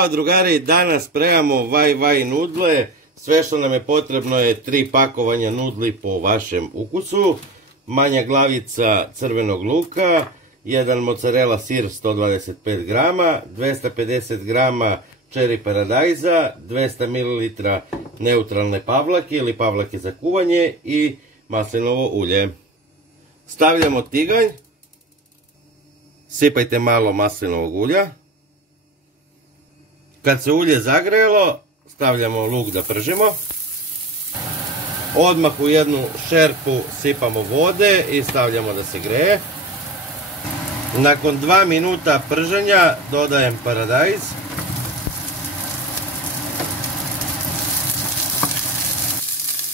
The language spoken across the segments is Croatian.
Ćao drugari, danas spremamo vaj nudle. Sve što nam je potrebno je 3 pakovanja nudli po vašem ukusu, manja glavica crvenog luka, jedan mozzarella sir 125 grama, 250 grama cherry paradajza, 200 ml neutralne pavlake ili pavlake za kuvanje i maslinovo ulje. Stavljamo tiganj, sipajte malo maslinovog ulja. Kad se ulje zagrejalo, stavljamo luk da pržimo. Odmah u jednu šerpu sipamo vode i stavljamo da se greje. Nakon 2 minuta prženja dodajem paradajz.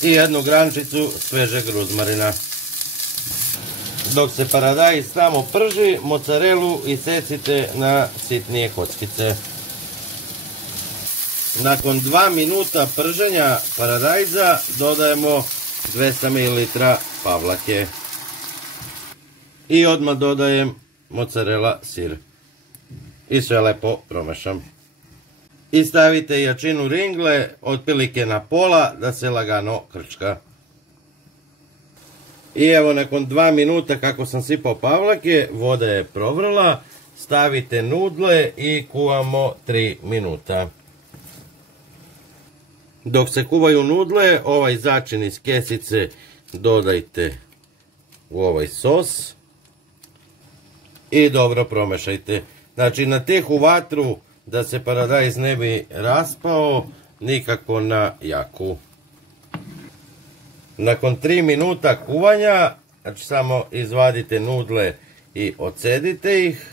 I jednu grančicu svežeg ruzmarina. Dok se paradajz samo prži, mozzarelu isecite na sitnije kockice. Nakon 2 minuta prženja paradajza dodajemo 200 ml pavlake. I odmah dodajem mozzarella sir. I sve lepo promešam. I stavite jačinu ringle otprilike na pola da se lagano krčka. I evo nakon 2 minuta kako sam sipao pavlake, voda je provrla. Stavite nudle i kuvamo 3 minuta. Dok se kuvaju nudle, ovaj začin iz kesice dodajte u ovaj sos i dobro promešajte. Znači na tihu vatru da se paradajz ne bi raspao, nikako na jaku. Nakon 3 minuta kuvanja, znači samo izvadite nudle i odcedite ih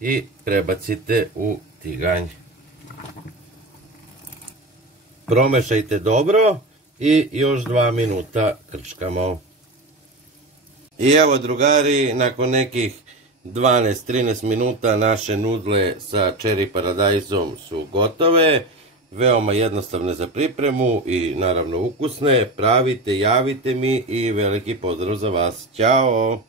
i prebacite u tiganj. Promešajte dobro i još 2 minuta krčkamo. I evo drugari, nakon nekih 12-13 minuta naše nudle sa cherry paradajzom su gotove. Veoma jednostavne za pripremu i naravno ukusne. Pravite, javite mi i veliki pozdrav za vas. Ćao!